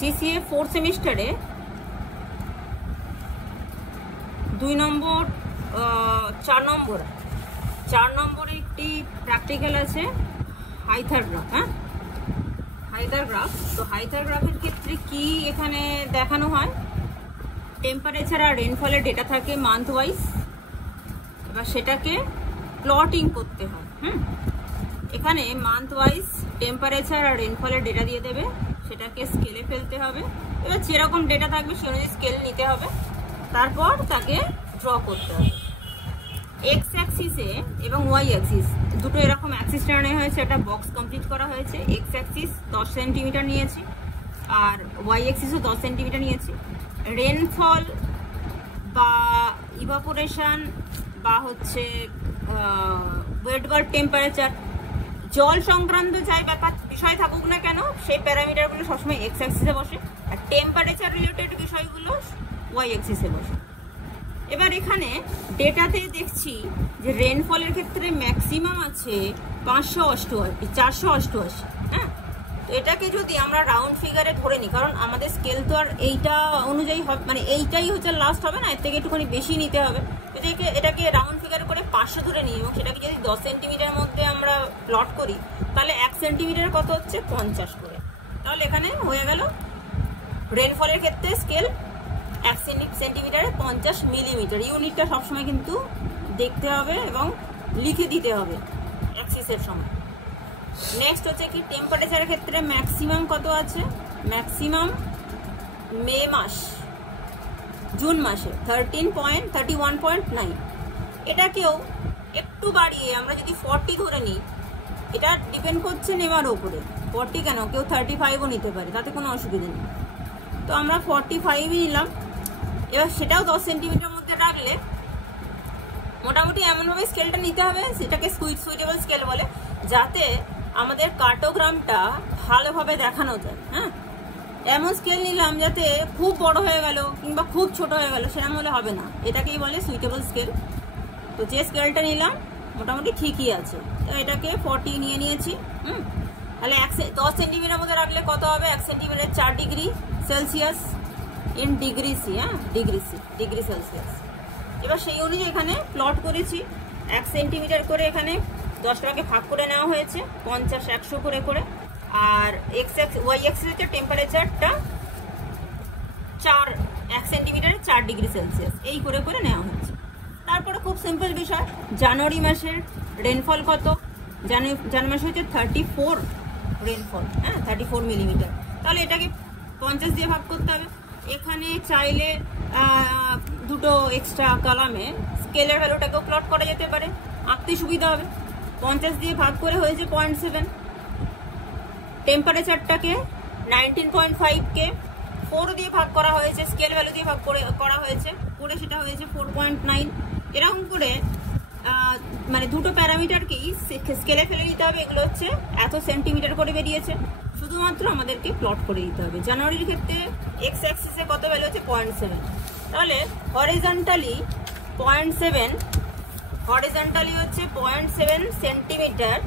CCA 4 সেমিস্টারে 2 নম্বর 4 নম্বরে একটি প্র্যাকটিক্যাল আছে হাইথারগ্রাফ। হ্যাঁ, হাইথারগ্রাফ। তো হাইথারগ্রাফের ক্ষেত্রে কি এখানে দেখানো হয়, টেম্পারেচার আর রেনফলের ডেটা থাকে মান্থ ওয়াইজ, এবার সেটাকে প্লটিং করতে হয়। এখানে মান্থ ওয়াইজ টেম্পারেচার আর রেনফলের ডেটা দিয়ে দেবে, সেটাকে স্কেলে ফেলতে হবে। এবার যেরকম ডেটা থাকবে সে অনুযায়ী স্কেল নিতে হবে, তারপর তাকে ড্র করতে হবে। এক্স অ্যাক্সিসে এবং ওয়াই অ্যাক্সিস দুটো এরকম অ্যাক্সিস টানানো হয়েছে, একটা বক্স কমপ্লিট করা হয়েছে। এক্স অ্যাক্সিস 10 সেন্টিমিটার নিয়েছি আর ওয়াই অ্যাক্সিসও 10 সেন্টিমিটার নিয়েছি। রেনফল বা ইভাপোরেশন বা হচ্ছে ওয়েট বাল্ব টেম্পারেচার, জল সংক্রান্ত যাই বিষয় থাকুক না কেন সেই প্যারামিটারগুলো সবসময় এক্স অ্যাক্সিসে বসে, আর টেম্পারেচার রিলেটেড বিষয়গুলো ওয়াই অ্যাক্সিসে বসে। এবার এখানে ডেটাতে দেখছি যে রেনফলের ক্ষেত্রে ম্যাক্সিমাম আছে 488। হ্যাঁ, তো এটাকে যদি আমরা রাউন্ড ফিগারে ধরে নিই, কারণ আমাদের স্কেল তো আর এইটা অনুযায়ী হবে, মানে এইটাই হচ্ছে লাস্ট হবে না, এর থেকে একটুখানি বেশি নিতে হবে। এটাকে রাউন্ড ফিগার করে 500 ধরে নিই এবং সেটাকে যদি 10 সেন্টিমিটার মধ্যে আমরা প্লট করি, তাহলে 1 সেন্টিমিটার কত হচ্ছে 50 করে। তাহলে এখানে হয়ে গেল রেনফলের ক্ষেত্রে স্কেল 1 সেন্টিমিটারে 50 মিলিমিটার। ইউনিটটা সবসময় কিন্তু দেখতে হবে এবং লিখে দিতে হবে অ্যাক্সিসের সময়। নেক্সট হচ্ছে কি টেম্পারেচারের ক্ষেত্রে ম্যাক্সিমাম কত আছে, ম্যাক্সিমাম জুন মাসে 31.9। এটাকেও একটু বাড়িয়ে আমরা যদি 40 ধরে নিই, এটা ডিপেন্ড করছে নেওয়ার ওপরে। 40 কেন, কেউ 35ও নিতে পারে, তাতে কোনো অসুবিধা নেই। তো আমরা 45ই নিলাম। এবার সেটাও 10 সেন্টিমিটার মধ্যে রাখলে মোটামুটি এমনভাবে স্কেলটা নিতে হবে, সেটাকে সুইটেবল স্কেল বলে, যাতে আমাদের কার্টোগ্রামটা ভালোভাবে দেখানো যায়। হ্যাঁ, এমন স্কেল নিলাম যাতে খুব বড় হয়ে গেল কিংবা খুব ছোট হয়ে গেল, সেরকম হলে হবে না, এটাকেই বলে সুইটেবল স্কেল। তো যে স্কেলটা নিলাম মোটামুটি ঠিকই আছে, তো এটাকে 40 নিয়ে নিয়েছি। তাহলে 10 সেন্টিমিটার মধ্যে রাখলে কত হবে, 1 centimetre 4 degree Celsius in degree C. হ্যাঁ, ডিগ্রি সেলসিয়াস। এবার সেই অনুযায়ী এখানে প্লট করেছি। 1 সেন্টিমিটার করে এখানে 10 টাকে ভাগ করে নেওয়া হয়েছে, 50 100 করে। আর ওয়াই অ্যাক্সিসের টেম্পারেচারটা 1 সেন্টিমিটারে 4 ডিগ্রি সেলসিয়াস এই করে নেওয়া হয়েছে। তারপরে খুব সিম্পল বিষয়, জানুয়ারি মাসের রেনফল কত, জানুয়ারি মাসে হচ্ছে 34 রেনফল। হ্যাঁ, 34 মিলিমিটার। তাহলে এটাকে 50 দিয়ে ভাগ করতে হবে। এখানে চাইলে দুটো এক্সট্রা কলামে স্কেলের ভ্যালুটাকেও প্লট করা যেতে পারে, আঁকতে সুবিধা হবে। 50 দিয়ে ভাগ করে হয়েছে 0.7। টেম্পারেচারটাকে 19.5কে 4 দিয়ে ভাগ করা হয়েছে, স্কেল ভ্যালু দিয়ে ভাগ করা হয়েছে, সেটা হয়েছে 4.9। এরকম করে মানে দুটো প্যারামিটারকেই স্কেলে ফেলে নিতে হবে। এগুলো হচ্ছে এত সেন্টিমিটার করে বেরিয়েছে, শুধুমাত্র আমাদেরকে প্লট করে দিতে হবে। জানুয়ারির ক্ষেত্রে এক্স অ্যাক্সিসে কত ভ্যালু হচ্ছে 0.7, তাহলে হরিজন্টালি 0.7, হরিজন্টালি হচ্ছে 0.7 সেন্টিমিটার।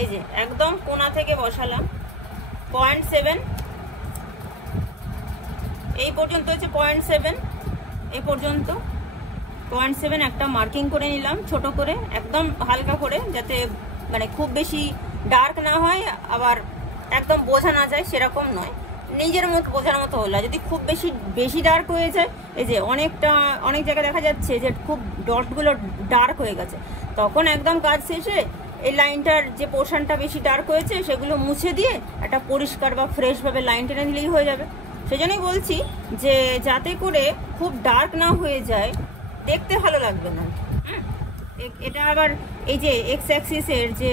এই যে একদম কোণা থেকে বসালাম 0.7, এই পর্যন্ত হচ্ছে 0.7, এই পর্যন্ত 0.7 একটা মার্কিং করে নিলাম ছোট করে, একদম হালকা করে, যাতে মানে খুব বেশি ডার্ক না হয় আবার একদম বোঝা না যায় সেরকম নয়, নিজের মতো বোঝার মতো হলো। যদি খুব বেশি ডার্ক হয়ে যায়, এই যে অনেক জায়গায় দেখা যাচ্ছে যে খুব ডটগুলো ডার্ক হয়ে গেছে, তখন একদম কাজ শেষে এই লাইনটার যে পোর্শনটা বেশি ডার্ক হয়েছে সেগুলো মুছে দিয়ে একটা পরিষ্কার বা ফ্রেশভাবে লাইন টেনে দিলেই হয়ে যাবে। সেজন্যই বলছি যে যাতে করে খুব ডার্ক না হয়ে যায়, দেখতে ভালো লাগবে না। এটা আবার এই যে এক্স অ্যাক্সিসের যে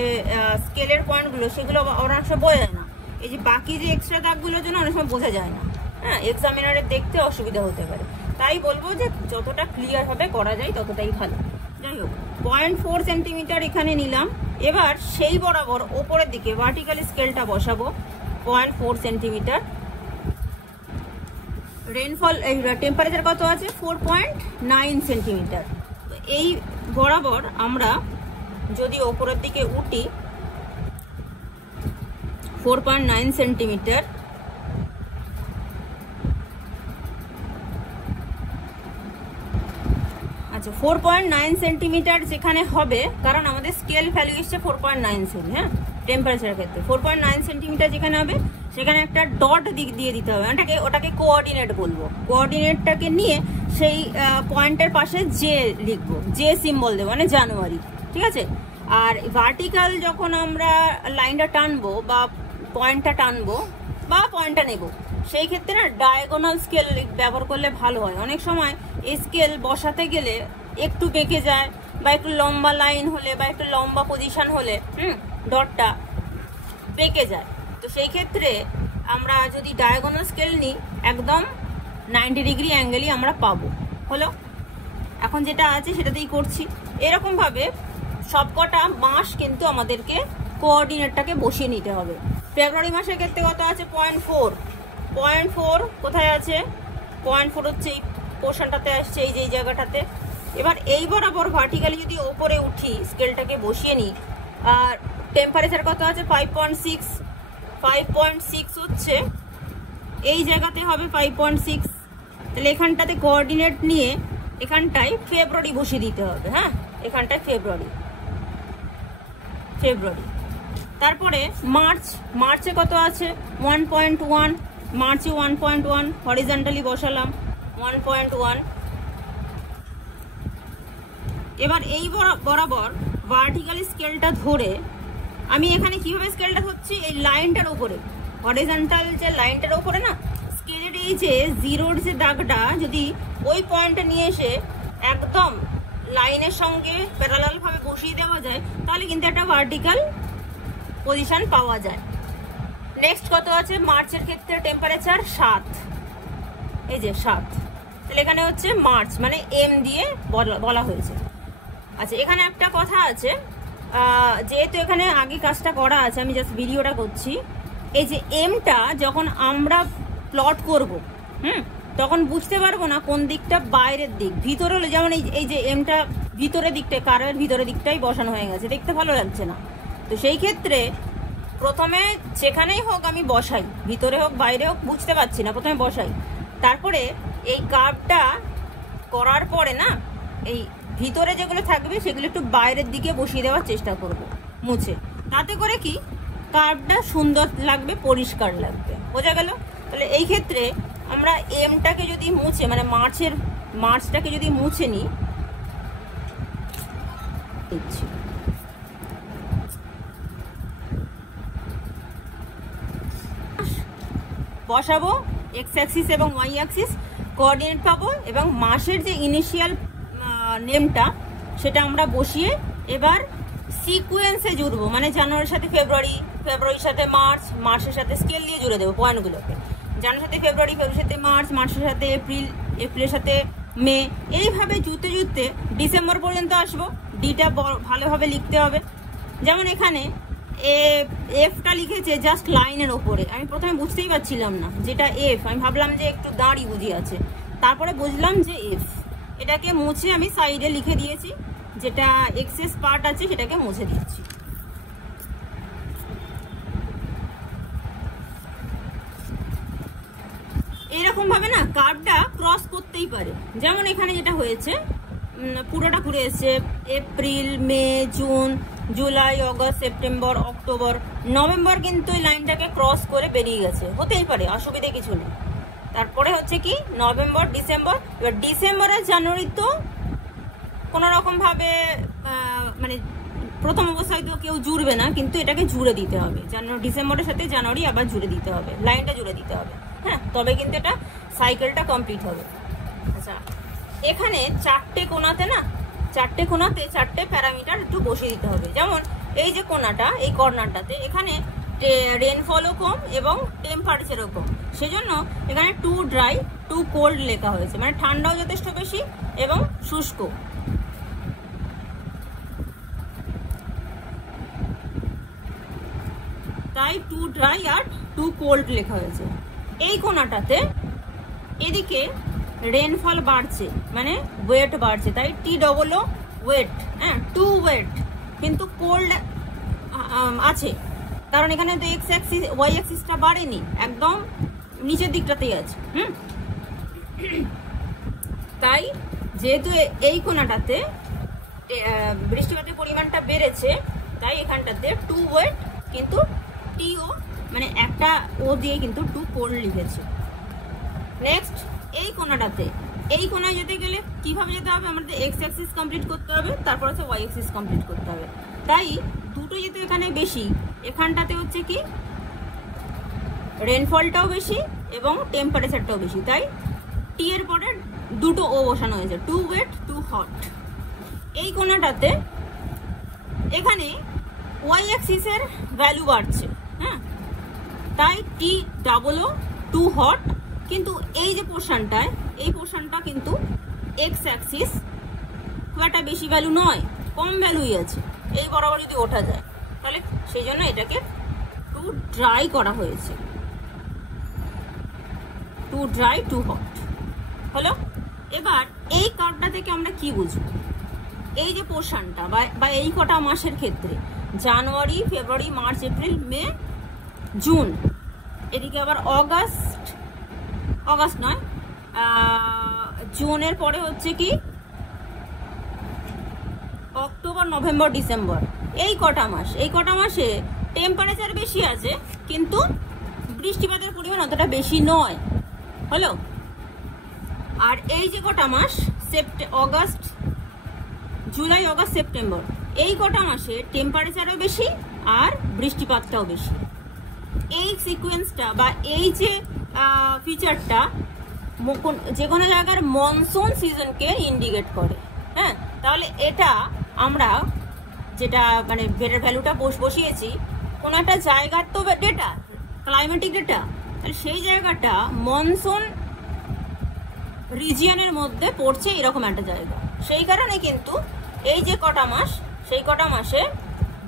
স্কেলের পয়েন্টগুলো সেগুলো অনেক সময় বোঝা যায় না, এই যে বাকি যে এক্সট্রা দাগগুলোর জন্য অনেক সময় বোঝা যায় না। হ্যাঁ, এক্সামিনারের দেখতে অসুবিধা হতে পারে, তাই বলবো যে যতটা ক্লিয়ার হবে করা যায় ততটাই ভালো। যাই হোক, 0.4 সেন্টিমিটার এখানে নিলাম। এবার সেই বরাবর ওপরের দিকে ভার্টিক্যাল স্কেলটা বসাবো 0.4 সেন্টিমিটার। রেনফল টেম্পারেচার কত আছে 4.9 সেন্টিমিটার। তো এই বরাবর আমরা যদি ওপরের দিকে উঠি 4.9 সেন্টিমিটার, আচ্ছা 4.9 সেন্টিমিটার যেখানে হবে, কারণ আমাদের স্কেল ভ্যালু এসছে 4.9 সেমি, হ্যাঁ টেম্পারেচারের ক্ষেত্রে 4.9 সেন্টিমিটার যেখানে হবে সেখানে একটা ডট দিয়ে দিতে হবে, ওটাকে কোঅর্ডিনেট বলবো। কোঅর্ডিনেটটাকে নিয়ে সেই পয়েন্টের পাশে যে লিখবো, যে সিম্বল দেবো, মানে জানুয়ারি, ঠিক আছে। আর ভার্টিক্যাল যখন আমরা লাইনটা টানবো বা পয়েন্টটা টানবো বা পয়েন্টটা নেবো, সেই ক্ষেত্রে না ডায়াগোনাল স্কেল ব্যবহার করলে ভালো হয়। অনেক সময় এই স্কেল বসাতে গেলে একটু বেঁকে যায়, বা একটু লম্বা লাইন হলে বা একটু লম্বা পজিশন হলে ডটটা বেঁকে যায়। তো সেই ক্ষেত্রে আমরা যদি ডায়াগোনাল স্কেল নিই একদম 90 ডিগ্রি অ্যাঙ্গেলই আমরা পাবো। হলো, এখন যেটা আছে সেটাতেই করছি। এরকম ভাবে সবকটা মাস কিন্তু আমাদেরকে কোঅর্ডিনেটটাকে বসিয়ে নিতে হবে। ফেব্রুয়ারি মাসের ক্ষেত্রে কত আছে 0.4 কোথায় আছে 0.4 হচ্ছে এই পোর্শনটাতে আসছে, এই যে এই জায়গাটাতে। এবার এই বরাবর ভার্টিক্যালি যদি ওপরে উঠি স্কেলটাকে বসিয়ে নিই, আর টেম্পারেচার কত আছে 5.6 হচ্ছে এই জায়গাতে হবে 5.6। তাহলে এখানটাতে কোঅর্ডিনেট নিয়ে এখানটায় ফেব্রুয়ারি বসিয়ে দিতে হবে, হ্যাঁ এখানটায় ফেব্রুয়ারি। তারপরে মার্চে কত আছে 1.1, মার্চে 1.1 হরিজন্টালি বসালাম 1.1। এবার এই বরাবর ভার্টিক্যালি স্কেলটা ধরে আমি এখানে কিভাবে স্কেলটা হচ্ছে এই লাইনটার উপরে, হরিজন্টাল যে লাইনটার উপরে না স্কেলের এই যে জিরোর যে দাগটা যদি ওই পয়েন্টটা নিয়ে এসে একদম লাইনের সঙ্গে প্যারালাল ভাবে বসিয়ে দেওয়া যায়, তাহলে কিন্তু একটা ভার্টিক্যাল পজিশন পাওয়া যায়। নেক্সট কত আছে মার্চের ক্ষেত্রে টেম্পারেচার 7, এই যে 7। তাহলে এখানে হচ্ছে মার্চ, মানে এম দিয়ে বলা হয়েছে। আচ্ছা এখানে একটা কথা আছে, যেহেতু এখানে আগে কাজটা করা আছে, আমি জাস্ট ভিডিওটা করছি। এই যে এমটা যখন আমরা প্লট করব, তখন বুঝতে পারবো না কোন দিকটা বাইরের দিক, ভিতরে হলে যেমন এই যে এমটা ভিতরের দিকটা, কারের ভিতরের দিকটাই বসানো হয়ে গেছে, দেখতে ভালো লাগছে না। তো সেই ক্ষেত্রে প্রথমে যেখানেই হোক আমি বসাই, ভিতরে হোক বাইরে হোক বুঝতে পারছি না, প্রথমে বসাই। তারপরে এই কার্ভটা করার পরে না এই ভিতরে যেগুলো থাকবে সেগুলো একটু বাইরের দিকে বসিয়ে দেওয়ার চেষ্টা করব মুছে, তাতে করে কি কার্ভটা সুন্দর লাগবে, পরিষ্কার লাগবে। বোঝা গেল? তাহলে এই ক্ষেত্রে আমরা এমটাকে যদি মুছে, মানে মার্চটাকে যদি মুছে নিই, বসাবো এক্স অ্যাক্সিস এবং ওয়াই অ্যাক্সিস, কোঅর্ডিনেট পাবো এবং মাসের যে ইনিশিয়াল নেমটা সেটা আমরা বসিয়ে এবার সিকোয়েন্সে জুড়বো, মানে জানুয়ারির সাথে ফেব্রুয়ারির সাথে মার্চের সাথে স্কেল দিয়ে জুড়ে দেবো পয়েন্টগুলোকে। জানুয়ারির সাথে ফেব্রুয়ারির সাথে মার্চের সাথে এপ্রিলের সাথে মে, এইভাবে জুড়তে ডিসেম্বর পর্যন্ত আসবো। ডিটা ভালোভাবে লিখতে হবে। যেমন এখানে এফটা লিখেছে জাস্ট লাইনের ওপরে, আমি প্রথমে বুঝতেই পারছিলাম না যেটা এফ, আমি ভাবলাম যে একটু দাঁড়ি বুঝি আছে, তারপরে বুঝলাম যে এফ। এটাকে মুছে আমি সাইডে লিখে দিয়েছি, যেটা এক্সেস পার্ট আছে সেটাকে মুছে দিচ্ছি। এরকম ভাবে না কার্ভটা ক্রস করতেই পারে। যেমন এখানে যেটা হয়েছে পুরোটা ঘুরে এসছে April, May, June, July, August, September, October, November কিন্তু এই লাইনটাকে ক্রস করে বেরিয়ে গেছে, হতেই পারে, অসুবিধে কিছু নেই। তারপরে হচ্ছে কি নভেম্বর, ডিসেম্বর। এবার ডিসেম্বর আর জানুয়ারি তো কোনো রকম ভাবে মানে প্রথম অবস্থায় তো কেউ জুড়বে না, কিন্তু এটাকে জুড়ে দিতে হবে। ডিসেম্বরের সাথে জানুয়ারি আবার জুড়ে দিতে হবে, লাইনটা জুড়ে দিতে হবে, হ্যাঁ, তবে কিন্তু এটা সাইকেলটা কমপ্লিট হবে। আচ্ছা এখানে চারটে কোণাতে চারটে প্যারামিটার একটু বসিয়ে দিতে হবে। যেমন এই যে কোণাটা, এই কর্নারটাতে এখানে রেনফলও কম এবং টেম্পারেচারও কম, সেজন্য এখানে টু ড্রাই টু কোল্ড লেখা হয়েছে, মানে ঠান্ডাও যথেষ্ট বেশি এবং শুষ্ক। তাই টু ড্রাই আর টু কোল্ড লেখা হয়েছে। এই কোণাটাতে এদিকে রেনফল বাড়ছে, মানে ওয়েট বাড়ছে, তাই টি ডবল ও ওয়েট, হ্যাঁ টু ওয়েট, কিন্তু কোল্ড আছে কারণ এখানে তো এক্স অ্যাক্সিস ওয়াই অ্যাক্সিসটা বাড়েনি, একদম নিচের দিকটাতেই আছে। তাই যেহেতু এই কোণাটাতে বৃষ্টিপাতের পরিমাণটা বেড়েছে, তাই এখানটাতে টু ওয়েট, কিন্তু টিও মানে একটা ও দিয়ে কিন্তু টু কোল্ড লিখেছে। নেক্সট এই কোণাটাতে, এই কোণায় যেতে গেলে কিভাবে যেতে হবে, আমাদের এক্স অ্যাক্সিস কমপ্লিট করতে হবে, তারপর হচ্ছে ওয়াই অ্যাক্সিস কমপ্লিট করতে হবে। তাই দুটো যেহেতু এখানে বেশি, এখানটাতে হচ্ছে কি রেনফলটাও বেশি এবং টেম্পারেচারটাও বেশি, তাই টি এর পরে দুটো ও বসানো হয়েছে, টু ওয়েট টু হট। এই কোণাটাতে এখানে ওয়াই অ্যাক্সিসের ভ্যালু বাড়ছে, হ্যাঁ, তাই T double O too hot. কিন্তু এই যে পোর্শনটায়, এই পোর্শনটা কিন্তু এক্স অ্যাক্সিস খুব একটা বেশি ভ্যালু নয়, কম ভ্যালুই আছে। এই বরাবর যদি ওঠা যায় তাহলে সেই জন্য এটাকে টু ড্রাই করা হয়েছে, টু ড্রাই টু হট হলো। এবার এই কার্ভটা থেকে আমরা কি বুঝবো, এই যে পোর্শনটা বা এই কটা মাসের ক্ষেত্রে জানুয়ারি, ফেব্রুয়ারি, মার্চ, এপ্রিল, মে, জুন, এদিকে আবার অগাস্ট নয়, জুনের পরে হচ্ছে কি অক্টোবর, নভেম্বর, ডিসেম্বর, এই কটা মাস, এই কটা মাসে টেম্পারেচার বেশি আছে কিন্তু বৃষ্টিপাতের পরিমাণ অতটা বেশি নয়, হলো। আর এই যে কটা মাস অগাস্ট, জুলাই, অগাস্ট, সেপ্টেম্বর, এই কটা মাসে টেম্পারেচারও বেশি আর বৃষ্টিপাতটাও বেশি। এই সিকোয়েন্সটা বা এই যে ফিচারটা যে কোনো জায়গার মনসুন সিজনকে ইন্ডিকেট করে, হ্যাঁ। তাহলে এটা আমরা যেটা মানে বেটার ভ্যালুটা বসিয়েছি কোনো একটা জায়গার তো ডেটা, ক্লাইমেটিক ডেটা, তাহলে সেই জায়গাটা মনসুন রিজিয়নের মধ্যে পড়ছে এরকম একটা জায়গা। সেই কারণে কিন্তু এই যে কটা মাস, সেই কটা মাসে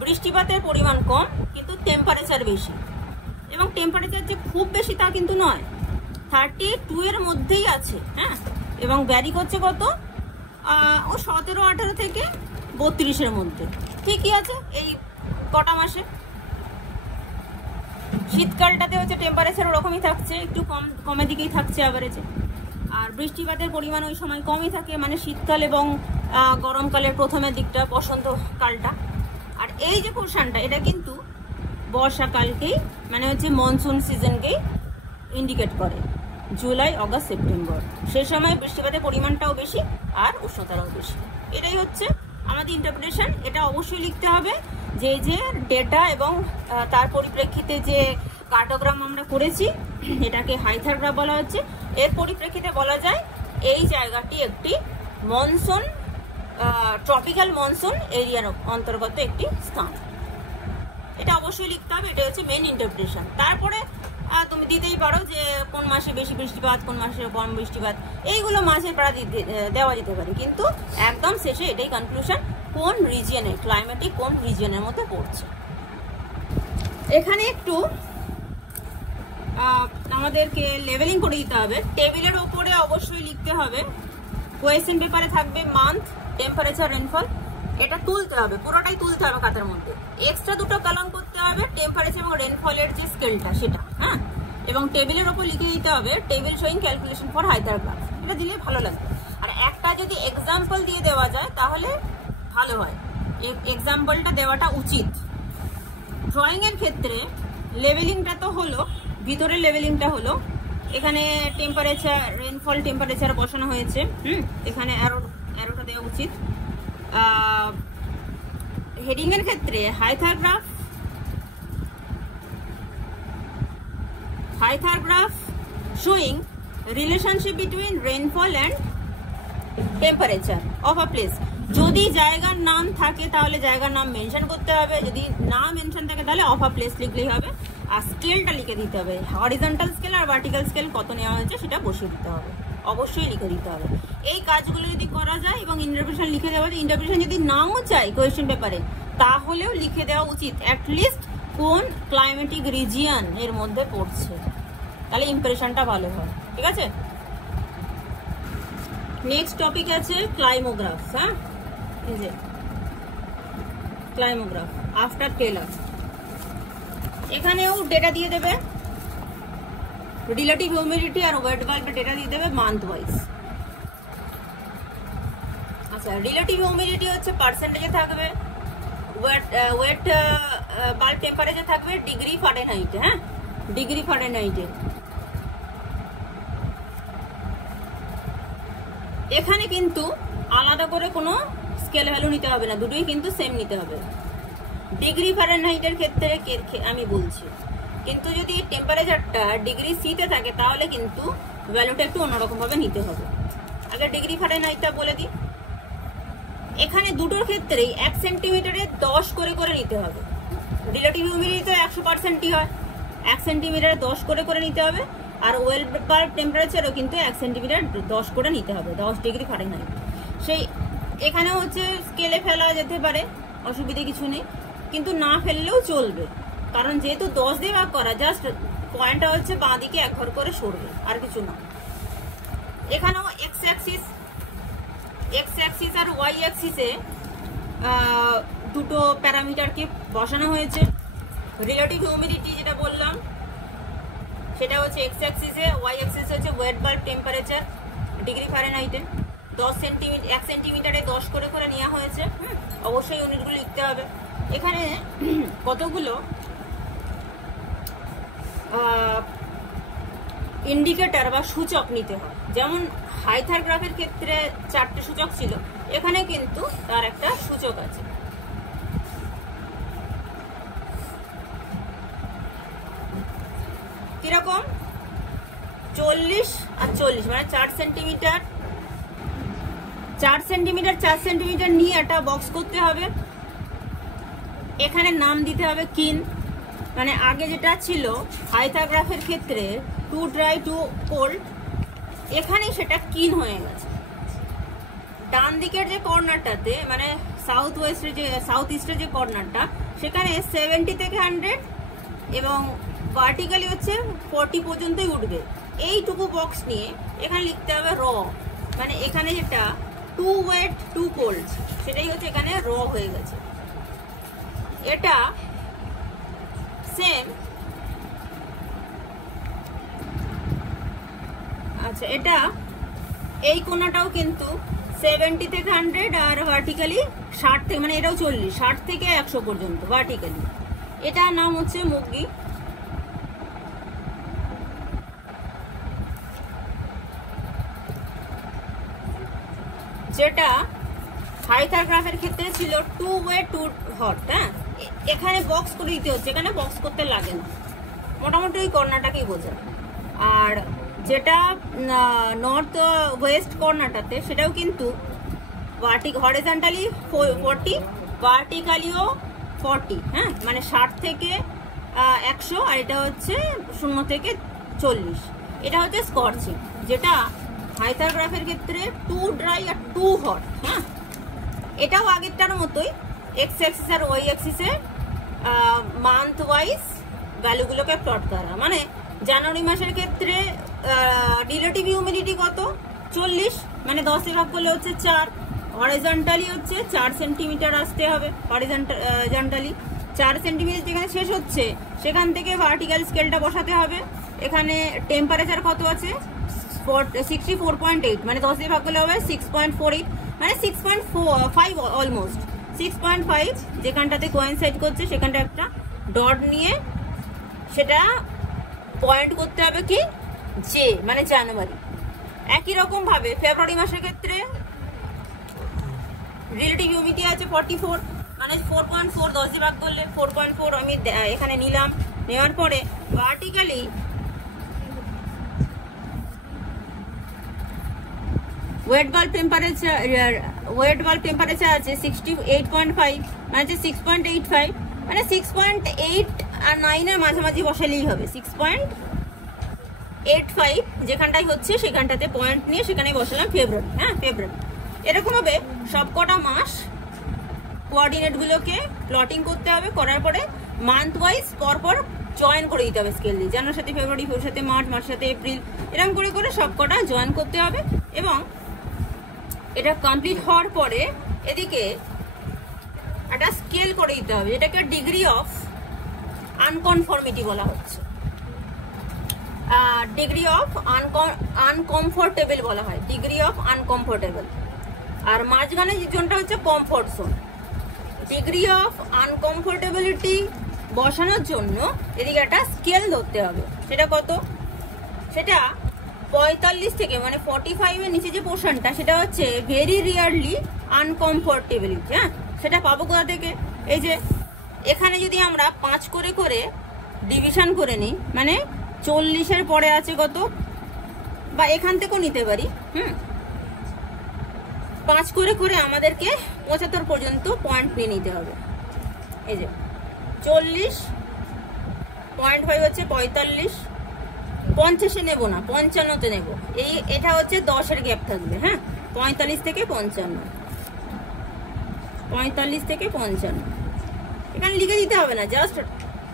বৃষ্টিপাতের পরিমাণ কম কিন্তু টেম্পারেচার বেশি, এবং টেম্পারেচার যে খুব বেশি তা কিন্তু নয়, 32 এর মধ্যেই আছে, হ্যাঁ। এবং ভ্যারি করছে কত, ও 17-18 থেকে 32-এর মধ্যে, ঠিকই আছে এই কটা মাসে। শীতকালটাতে হচ্ছে টেম্পারেচার ওরকমই থাকছে, একটু কমের দিকেই থাকছে অ্যাভারেজে, আর বৃষ্টিপাতের পরিমাণ ওই সময় কমই থাকে, মানে শীতকাল এবং গরমকালের প্রথমের দিকটা, বসন্তকালটা। আর এই যে পোর্শনটা এটা কিন্তু বর্ষাকালকেই মানে হচ্ছে মনসুন সিজনকেই ইন্ডিকেট করে, জুলাই, অগাস্ট, সেপ্টেম্বর, সেই সময় বৃষ্টিপাতের পরিমাণটাও বেশি আর উষ্ণতাটাও বেশি। এটাই হচ্ছে আমাদের ইন্টারপ্রিটেশন। এটা অবশ্যই লিখতে হবে যে ডেটা এবং তার পরিপ্রেক্ষিতে যে কার্টোগ্রাম আমরা করেছি, এটাকে হাইথার গ্রাফ বলা হচ্ছে। এর পরিপ্রেক্ষিতে বলা যায় এই জায়গাটি একটি মনসুন, ট্রপিক্যাল মনসুন এরিয়ার অন্তর্গত একটি স্থান। এটা অবশ্যই লিখতে হবে, এটা হচ্ছে মেন ইন্টারপ্রিটেশন। তারপরে তুমি দিতেই পারো যে কোন মাসে বেশি বৃষ্টিপাত, কোন মাসে কম বৃষ্টিপাত, এইগুলো মাসের পাড়া দেওয়া যেতে পারে, কিন্তু একদম শেষে এটাই কনক্লুশন কোন রিজিয়নে, ক্লাইমেটিক কোন রিজিয়নের মধ্যে পড়ছে। এখানে একটু আমাদেরকে লেভেলিং করে দিতে হবে। টেবিলের ওপরে অবশ্যই লিখতে হবে, কোয়েশ্চেন পেপারে থাকবে মান্থ, টেম্পারেচার, রেনফল, এটা তুলতে হবে, পুরোটাই তুলতে হবে খাতার মধ্যে। এক্সট্রা দুটো কলাম করতে হবে টেম্পারেচার এবং রেনফলের যে স্কেলটা সেটা, হ্যাঁ। এবং টেবিলের ওপর লিখে দিতে হবে table showing calculation for hythergraph, এটা দিলে ভালো লাগবে। আর একটা যদি এক্সাম্পল দিয়ে দেওয়া যায় তাহলে ভালো হয়, এক্সাম্পলটা দেওয়াটা উচিত। ড্রয়িং এর ক্ষেত্রে লেভেলিংটা তো হলো, ভিতরের লেভেলিংটা হলো, এখানে টেম্পারেচার, রেনফল, টেম্পারেচার বসানো হয়েছে, এখানে অ্যারোটা দেওয়া উচিত। হেডিং এর ক্ষেত্রে hythergraph showing relationship between rainfall and temperature of a place. যদি জায়গার নাম থাকে তাহলে জায়গার নাম মেনশন করতে হবে, যদি না মেনশন থাকে তাহলে অফ আ প্লেস লিখলেই হবে। আর স্কেলটা লিখে দিতে হবে, হরিজন্টাল স্কেল আর ভার্টিক্যাল স্কেল কত নেওয়া হয়েছে সেটা বসিয়ে দিতে হবে, অবশ্যই লিখে দিতে হবে। এই কাজগুলো যদি করা যায় এবং ইন্টারপ্রিটেশন লিখে দেওয়া যায়, ইন্টারপ্রিটেশন যদি নাও চাই কোয়েশ্চেন পেপারে তাহলেও লিখে দেওয়া উচিত অ্যাটলিস্ট কোন ক্লাইমেটিক রিজিয়ন এর মধ্যে পড়ছে, তাহলে ইমপ্রেশনটা ভালো হয়, ঠিক আছে। নেক্সট টপিক আছে ক্লাইমোগ্রাফ, হ্যাঁ, এই যে ক্লাইমোগ্রাফ আফটার টেলর। এখানেও ডেটা দিয়ে দেবে, রিলেটিভ হিউমিডিটি আর ওয়েট বাল্বের ডেটা দিয়ে দেবে মান্থ ওয়াইজ। আচ্ছা, রিলেটিভ হিউমিডিটি হচ্ছে পার্সেন্টেজে থাকবে, ওয়েট বাল্ব টেম্পারেচার থাকবে ডিগ্রি ফারেনহাইটে। হ্যাঁ, ডিগ্রি ফারেনহাইটে। এখানে কিন্তু আলাদা করে কোনো স্কেল ভ্যালু নিতে হবে না, দুটোই কিন্তু সেম নিতে হবে। ডিগ্রি ফারেনহাইটের ক্ষেত্রে আমি বলছি, কিন্তু যদি টেম্পারেচারটা ডিগ্রি সিতে থাকে তাহলে কিন্তু ভ্যালুটা একটু অন্যরকম ভাবে নিতে হবে। আগে ডিগ্রি ফারেনহাইটটা বলে দিই। এখানে দুটোর ক্ষেত্রেই 1 সেন্টিমিটারে 10 করে করে নিতে হবে। রিলেটিভ হিউমিডিটি তো 100%ই হয়, 1 সেন্টিমিটারে 10 করে করে নিতে হবে। আর ওয়েল বাল্ব টেম্পারেচারও কিন্তু 1 সেন্টিমিটার 10 করে নিতে হবে, 10 ডিগ্রি ফারেনহাইট। সেই এখানে হচ্ছে স্কেলে ফেলা যেতে পারে, অসুবিধে কিছু নেই, কিন্তু না ফেললেও চলবে, কারণ যেহেতু 10 দিয়ে ভাগ করা, জাস্ট পয়েন্টটা হচ্ছে বাঁ দিকে 1 ঘর করে সরবে, আর কিছু না। এখানেও এক্স অ্যাক্সিস আর ওয়াই অ্যাক্সিসে দুটো প্যারামিটারকে বসানো হয়েছে। রিলেটিভ হিউমিডিটি যেটা বললাম সেটা হচ্ছে এক্স অ্যাক্সিসে, ওয়াই অ্যাক্সিসে হচ্ছে ওয়েট বাল্ব টেম্পারেচার ডিগ্রি ফারেনহাইটে। 1 সেন্টিমিটারে 10 করে করে নেওয়া হয়েছে। অবশ্যই ইউনিটগুলো লিখতে হবে। এখানে কতগুলো ইন্ডিকেটর বা সূচক নিতে হয়, যেমন হাইথার গ্রাফের ক্ষেত্রে 4টে সূচক ছিল, এখানে কিন্তু তার একটা সূচক আছে। কিরকম? 40 আর 40, মানে 4 সেন্টিমিটার 4 সেন্টিমিটার নিয়ে একটা বক্স করতে হবে। এখানে নাম দিতে হবে কিন, মানে আগে যেটা ছিল হাইথাগ্রাফের ক্ষেত্রে 2 ড্রাই 2 কোল্ড, এখানে সেটা কিন হয়ে গেছে। ডান দিকের যে কর্নারটাতে, মানে সাউথ ইস্টের যে কর্নারটা, সেখানে 70 থেকে 100 এবং ভার্টিক্যালি হচ্ছে 40 পর্যন্তই উঠবে। এইটুকু বক্স নিয়ে এখানে লিখতে হবে র, মানে এখানে যেটা 2 ওয়েট 2 কোল্ড, সেটাই হচ্ছে এখানে র হয়ে গেছে। এটা সেম। আচ্ছা, এটা এই কোণাটাও কিন্তু 70 থেকে 100 আর ভার্টিক্যালি 60 থেকে, মানে এটাও 40, 60 থেকে 100 পর্যন্ত ভার্টিক্যালি। এটার নাম হচ্ছে মুগি। যেটা হাইথার গ্রাফের ক্ষেত্রে ছিল 2 ওয়ে 2 হট। হ্যাঁ, এখানে বক্স করে দিতে হচ্ছে, এখানে বক্স করতে লাগে না, মোটামুটি ওই কর্নারটাকেই বোঝায়। আর যেটা নর্থ ওয়েস্ট কর্নারটাতে, সেটাও কিন্তু হরিজন্টালি 40, ভার্টিক্যালিও 40। হ্যাঁ, মানে 60 থেকে 100, আর এটা হচ্ছে 0 থেকে 40। এটা হচ্ছে স্কর্চিং, যেটা হাইথার গ্রাফের ক্ষেত্রে 2 ড্রাই আর 2 হট। হ্যাঁ, এটাও আগেরটার মতোই এক্স অ্যাক্সিস আর ওয়াই অ্যাক্সিসে মান্থ ওয়াইজ ভ্যালুগুলোকে প্লট করা। মানে জানুয়ারি মাসের ক্ষেত্রে রিলেটিভ হিউমিডিটি কত? 40, মানে 10 ভাগ করলে হচ্ছে 4। হরিজন্টালি হচ্ছে 4 সেন্টিমিটার আসতে হবে, হরিজন্টালি 4 সেন্টিমিটার যেখানে শেষ হচ্ছে সেখান থেকে ভার্টিক্যাল স্কেলটা বসাতে হবে। এখানে টেম্পারেচার কত আছে? 64.8, মানে 10 দিয়ে ভাগ করলে হবে 6.48, মানে 6.5 অলমোস্ট 6.5। যেখানটাতে কোয়েনসাইড করছে সেখানটা একটা ডট নিয়ে সেটা পয়েন্ট করতে হবে কি জে, মানে জানুয়ারি। একই রকম ভাবে ফেব্রুয়ারি মাসের ক্ষেত্রে রিলেটিভ হিউমিডিটি আছে 44, মানে 4.4, 10 দিয়ে ভাগ করলে 4.4 আমি এখানে নিলাম। নেওয়ার পরে ভার্টিক্যালি ওয়েট বাল্ব টেম্পারেচার আছে 68.5, মানে 6.85, মানে 6.8 আর 9 এর মাঝামাঝি বসালেই হবে। 6.85 যেখানটাই হচ্ছে সেখানটাতে পয়েন্ট নিয়ে সেখানে বসালাম ফেব্রুয়ারি। হ্যাঁ, ফেব্রুয়ারি। এরকম হবে সবকটা মাস কোঅর্ডিনেটগুলোকে প্লটিং করতে হবে। করার পরে মান্থ ওয়াইজ পরপর জয়েন করে দিতে হবে স্কেল দিয়ে। জানুয়ারির সাথে ফেব্রুয়ারি, ফেব্রুয়ারির সাথে মার্চ, মার্চের সাথে এপ্রিল, এরকম করে করে সবকটা জয়েন করতে হবে। এবং এটা কমপ্লিট হওয়ার পরে এদিকে একটা স্কেল করে দিতে হবে, যেটাকে ডিগ্রি অফ আনকনফর্মিটি বলা হচ্ছে, ডিগ্রি অফ আনকমফোর্টেবল বলা হয়, ডিগ্রি অফ আনকমফোর্টেবল। আর মাঝখানে যে জোনটা হচ্ছে কমফোর্ট জোন। ডিগ্রি অফ আনকমফোর্টেবিলিটি বসানোর জন্য এদিকে একটা স্কেল ধরতে হবে। সেটা কত? সেটা 45 থেকে মানে 45 এর নিচে যে পোর্শনটা সেটা হচ্ছে ভেরি রিয়ারলি আনকমফোর্টেবিলিটি। হ্যাঁ, সেটা পাবো কোথা থেকে? এই যে এখানে যদি আমরা 5 করে করে ডিভিশন করে নিই, মানে 40-এর পরে আছে কত, বা এখান থেকেও নিতে পারি। 5 করে করে আমাদেরকে 75 পর্যন্ত পয়েন্ট নিয়ে নিতে হবে। এই যে 40.5 হচ্ছে 45, 50-এ নেবো না, 55-তে নেবো। এটা হচ্ছে 10-এর গ্যাপ থাকবে। হ্যাঁ, 45 থেকে 55, 45 থেকে 55 এখানে লিখে দিতে হবে না, জাস্ট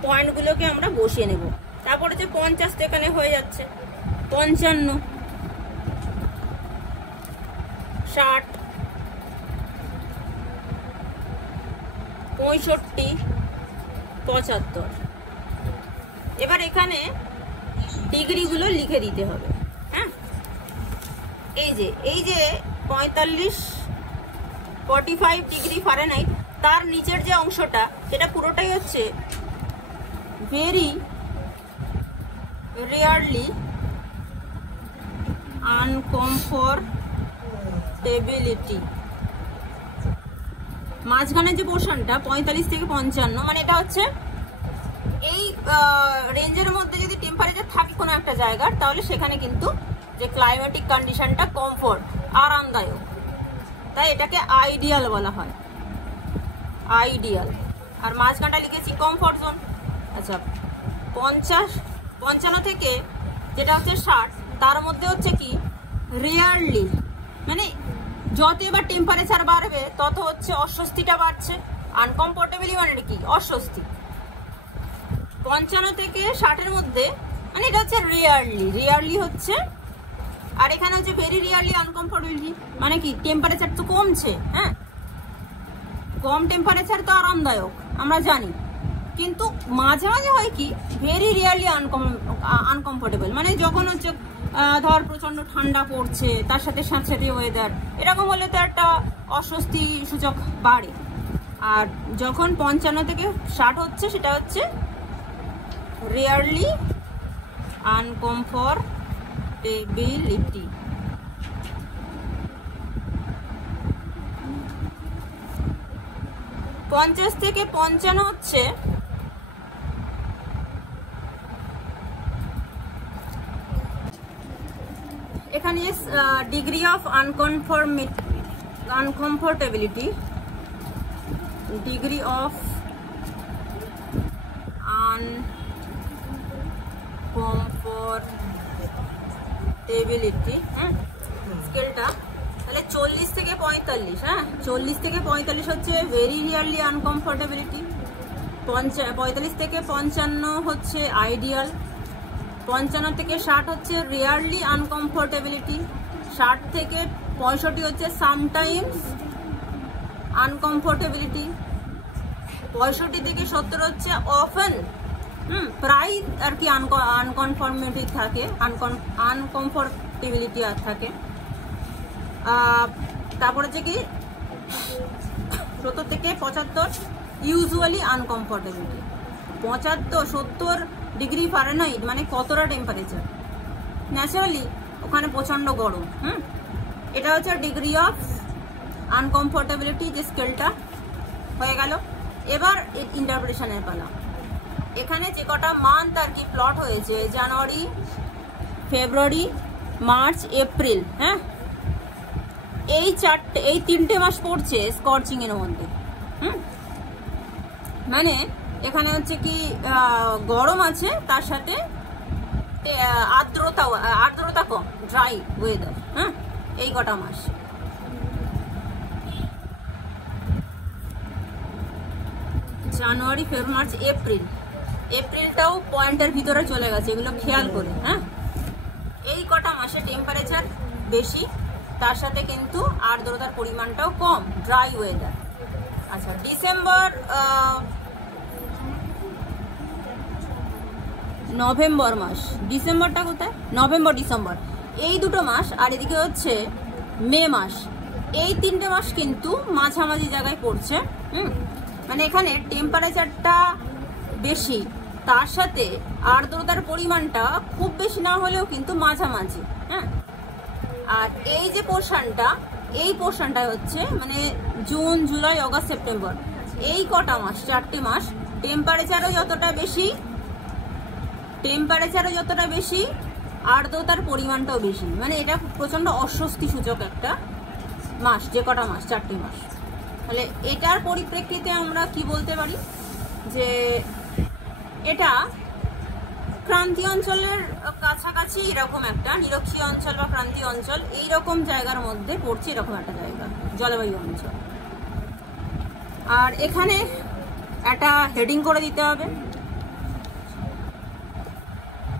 পয়েন্টগুলোকে আমরা বসিয়ে নেব। তারপর হচ্ছে 50 তো এখানে হয়ে যাচ্ছে, 55, 60, 65, 75। এবার এখানে ডিগ্রিগুলো লিখে দিতে হবে। হ্যাঁ, এই যে 45 ডিগ্রি ফারেনহাইট, তার নিচের যে অংশটা সেটা পুরোটাই হচ্ছে ভেরি রিয়ারলি আনকমফোর্টেবিলিটি। মাঝখানে যে পোর্শনটা 45 থেকে 55, মানে এটা হচ্ছে এই রেঞ্জের মধ্যে যদি টেম্পারেচার থাকে কোনো একটা জায়গার, তাহলে সেখানে কিন্তু যে ক্লাইমেটিক কন্ডিশনটা কমফোর্ট, আরামদায়ক, তাই এটাকে আইডিয়াল বলা হয়, আইডিয়াল। আর মাঝখানটা লিখেছি কমফোর্ট জোন। আচ্ছা, 55 থেকে যেটা হচ্ছে 60, তার মধ্যে হচ্ছে কি রিয়ারলি, মানে যত এবার টেম্পারেচার বাড়বে তত হচ্ছে অস্বস্তিটা বাড়ছে। আনকমফোর্টেবলি মানে কি? অস্বস্তি। 55 থেকে 60-এর মধ্যে, মানে এটা হচ্ছে রিয়ারলি হচ্ছে, আর এখানে হচ্ছে ভেরি রিয়ারলি আনকমফোর্টেবিলিটি, মানে কি টেম্পারেচার তো কমছে। হ্যাঁ, কম টেম্পারেচার তো আরামদায়ক আমরা জানি, কিন্তু মাঝে মাঝে হয় কি ভেরি রিয়ারলি আনকমফোর্টেবল, মানে যখন হচ্ছে ধর প্রচন্ড ঠান্ডা পড়ছে, তার সাথে সাথে ওয়েদার এরকম হলে তো একটা অস্বস্তি সূচক বাড়ে। আর যখন 55 থেকে 60 হচ্ছে সেটা হচ্ছে রিয়ারলি আনকমফোর্টেবিলিটি। পঞ্চাশ থেকে 55 হচ্ছে এখানে ডিগ্রি অফ আনকমফোর্টেবিলিটি, ডিগ্রি অফ আনকমফোর্টেবিলিটি। হ্যাঁ, স্কেলটা তাহলে 40 থেকে 45। হ্যাঁ, 40 থেকে 45 হচ্ছে ভেরি রিয়ারলি আনকমফোর্টেবিলিটি, 45 থেকে 55 হচ্ছে আইডিয়াল, 55 থেকে 60 হচ্ছে রিয়ারলি আনকমফোর্টেবিলিটি, 60 থেকে 65 হচ্ছে সামটাইমস আনকমফোর্টেবিলিটি, 65 থেকে 70 হচ্ছে অফেন, প্রায় আর কি আনকনফর্মিটি থাকে, আনকমফোর্টেবিলিটি আর থাকে। তারপর হচ্ছে কি 70 থেকে 75 ইউজুয়ালি আনকমফোর্টেবিলিটি। 75-70 ডিগ্রি ফারেনহাইট মানে কতটা টেম্পারেচার? ন্যাচারালি ওখানে প্রচন্ড গরম। এটা হচ্ছে ডিগ্রি অফ আনকমফোর্টেবিলিটি, যে স্কেলটা হয়ে গেল। এবার ইন্টারপ্রিটেশনের পালা। এখানে যে কটা মান্থ আর কি প্লট হয়েছে, জানুয়ারি, ফেব্রুয়ারি, মার্চ, এপ্রিল, হ্যাঁ, এই 3টে মাস পড়ছে স্কর্চিং এর মধ্যে। মানে এখানে হচ্ছে কি গরম আছে, তার সাথে আর্দ্রতা কম, ড্রাই ওয়েদার। হ্যাঁ, এই কটা মাস। জানুয়ারি, ফেব্রুয়ারি, মার্চ, এপ্রিলটাও পয়েন্টের ভিতরে চলে গেছে, এগুলো খেয়াল করে। হ্যাঁ, এই কটা মাসে টেম্পারেচার বেশি, তার সাথে কিন্তু আর্দ্রতার পরিমাণটাও কম, ড্রাই ওয়েদার। আচ্ছা, ডিসেম্বর, নভেম্বর মাস, ডিসেম্বরটা কোথায়? নভেম্বর, ডিসেম্বর, এই দুটো মাস। আর এদিকে হচ্ছে মে মাস। এই 3টে মাস কিন্তু মাঝামাঝি জায়গায় পড়ছে। মানে এখানে টেম্পারেচারটা বেশি, তার সাথে আর্দ্রতার পরিমাণটা খুব বেশি না হলেও কিন্তু মাঝামাঝি। হ্যাঁ, আর এই যে পোর্শনটা, এই পোর্শনটা হচ্ছে মানে জুন, জুলাই, অগাস্ট, সেপ্টেম্বর, এই কটা মাস, 4টে মাস টেম্পারেচারও যতটা বেশি, আর্দ্রতার পরিমাণটাও বেশি। মানে এটা প্রচন্ড অস্বস্তি সূচক একটা মাস, যে কটা মাস, 4টে মাস। তাহলে এটার পরিপ্রেক্ষিতে আমরা কি বলতে পারি যে এটা ক্রান্তীয় অঞ্চলের কাছাকাছি এরকম একটা, নিরক্ষীয় অঞ্চল বা ক্রান্তীয় অঞ্চল এইরকম জায়গার মধ্যে পড়ছে, এরকম একটা জায়গা, জলবায়ু অঞ্চল। আর এখানে একটা হেডিং করে দিতে হবে,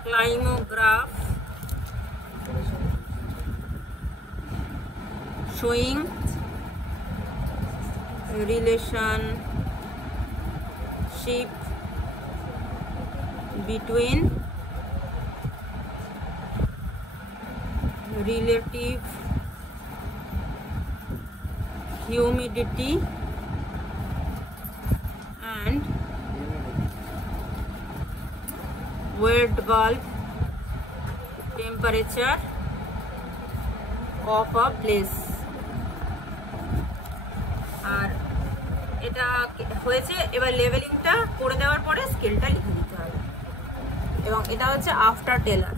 ক্লাইমোগ্রাফ showing relationship between relative humidity and wet bulb temperature of a place। আর এটা হয়েছে, এবার লেভেলিংটা করে দেওয়ার পরে স্কেলটা লিখে দিতে হবে, এবং এটা হচ্ছে আফটার টেলার।